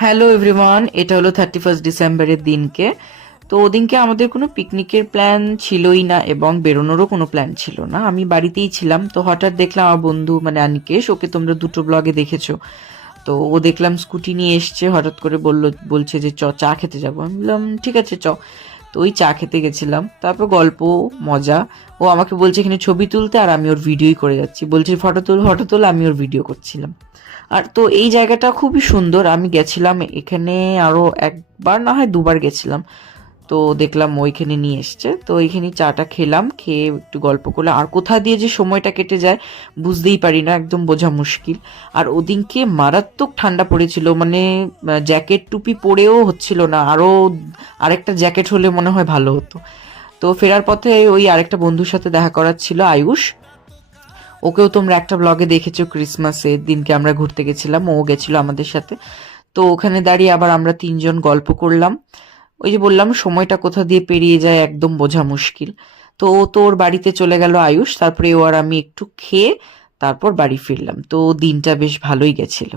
Hello everyone, এটা হলো 31 ডিসেম্বরের দিনকে। তো ওদিনকে আমাদের কোনো পিকনিকের প্ল্যান ছিলই না এবং বেরোনোরও কোনো প্ল্যান ছিল না। আমি বাড়িতেই ছিলাম। তো হঠাৎ দেখলাম আমার বন্ধু মানে আনিকেশ, ওকে তোমরা দুটো ব্লগে দেখেছো। তো ও দেখলাম স্কুটি নিয়ে এসছে, হঠাৎ করে বলছে যে চা খেতে যাবো। আমি বললাম ঠিক আছে তো ওই চা খেতে গেছিলাম, তারপর গল্প, মজা। ও আমাকে বলছে এখানে ছবি তুলতে, আর আমি ওর ভিডিওই করে যাচ্ছি, বলছে ফটো তুল, আমি ওর ভিডিও করছিলাম। আর তো এই জায়গাটা খুবই সুন্দর, আমি গেছিলাম এখানে আরো একবার না হয় দুবার গেছিলাম। তো দেখলাম ওইখানে নিয়ে এসছে, তো ওইখানে চাটা খেলাম, খেয়ে একটু গল্প করলাম। আর কোথা দিয়ে যে সময়টা কেটে যায় বুঝতেই পারি না, একদম বোঝা মুশকিল। আর ওদিনকে মারাত্মক ঠান্ডা পড়েছিল, মানে জ্যাকেট টুপি পরেও হচ্ছিল না, আরো আরেকটা জ্যাকেট হলে মনে হয় ভালো হতো। তো ফেরার পথে ওই আরেকটা বন্ধুর সাথে দেখা করার ছিল, আয়ুষ। ওকেও তোমরা একটা ব্লগে দেখেছো, ক্রিসমাসের দিনকে আমরা ঘুরতে গেছিলাম, ও গেছিল আমাদের সাথে। তো ওখানে দাঁড়িয়ে আবার আমরা তিনজন গল্প করলাম। ওই যে বললাম সময়টা কোথা দিয়ে পেরিয়ে যায় একদম বোঝা মুশকিল। তো ও তো ওর বাড়িতে চলে গেল, আয়ুষ, তারপরে ও আর আমি একটু খেয়ে তারপর বাড়ি ফিরলাম। তো দিনটা বেশ ভালোই গেছিল।